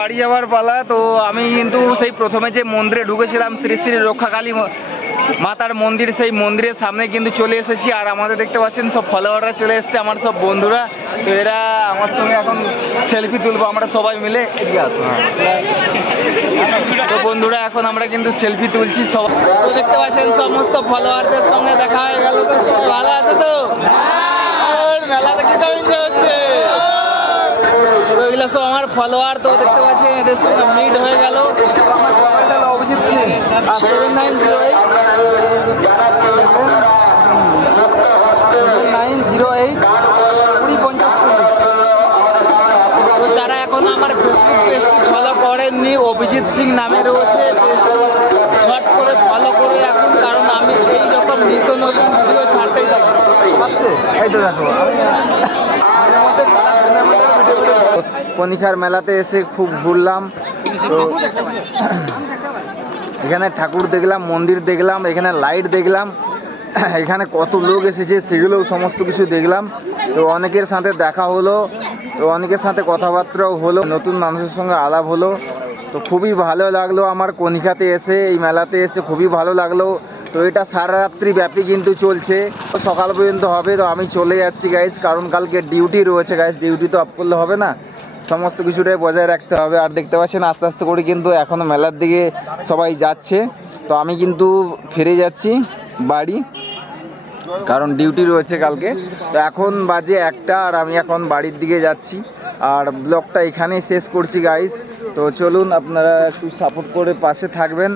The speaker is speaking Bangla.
বাড়ি যাওয়ার পালা, তো আমি কিন্তু সেই প্রথমে যে মন্দিরে ঢুকেছিলাম, শ্রী শ্রী রক্ষাকালী মাতার মন্দির, সেই মন্দিরের সামনে কিন্তু চলে এসেছি। আর আমাদের দেখতে পাচ্ছেন, সব ফলোয়াররা চলে এসেছে, আমার সব বন্ধুরা। তো এরা আমার সঙ্গে এখন সেলফি তুলবো, আমরা সবাই মিলে। তো বন্ধুরা, এখন আমরা কিন্তু সেলফি তুলছি সব। তো দেখতে পাচ্ছেন, সমস্ত ফলোয়ারদের সঙ্গে দেখা হয়ে গেল। ভালো আছে তো আর মেলাতে কি কেমন হচ্ছে তো এগুলো সব আমার ফলোয়ার তো দেখতে পাচ্ছেন এদের সঙ্গে মিট হয়ে গেল। অভিজিৎ সিং আর seven nine zero eight nine zero eight কুড়ি পঞ্চাশ তো যারা এখন আমার ফেসবুক পেজটি ফলো করেননি অভিজিৎ সিং নামে রয়েছে পেজটি ঝট করে ফলো করে রাখুন কারণ আমি এই রকম নিত্য নতুন ভিডিও ছাড়তেই থাকি এই তো দেখো। কনিখার মেলাতে এসে খুব ঘুরলাম। তো এখানে ঠাকুর দেখলাম, মন্দির দেখলাম, এখানে লাইট দেখলাম। এখানে কত লোক এসেছে সেগুলোও সমস্ত কিছু দেখলাম। তো অনেকের সাথে দেখা হলো, তো অনেকের সাথে কথাবার্তাও হলো, নতুন মানুষের সঙ্গে আলাপ হলো। তো খুবই ভালো লাগল আমার কনিকাতে এসে, এই মেলাতে এসে খুবই ভালো লাগল। তো এটা সারা রাত্রি ব্যাপী কিন্তু চলছে। তো সকাল পর্যন্ত হবে, তো আমি চলে যাচ্ছি গাইজ কারণ কালকে ডিউটি রয়েছে গাইজ ডিউটি তো অফ করলে হবে না। সমস্ত কিছুটাই বজায় রাখতে হবে। আর দেখতে পাচ্ছেন, আস্তে আস্তে করে কিন্তু এখনও মেলার দিকে সবাই যাচ্ছে। তো আমি কিন্তু ফিরে যাচ্ছি বাড়ি, কারণ ডিউটি রয়েছে কালকে। তো এখন বাজে একটা, আর আমি এখন বাড়ির দিকে যাচ্ছি। আর ব্লগটা এখানেই শেষ করছি গাইস তো চলুন, আপনারা একটু সাপোর্ট করে পাশে থাকবেন।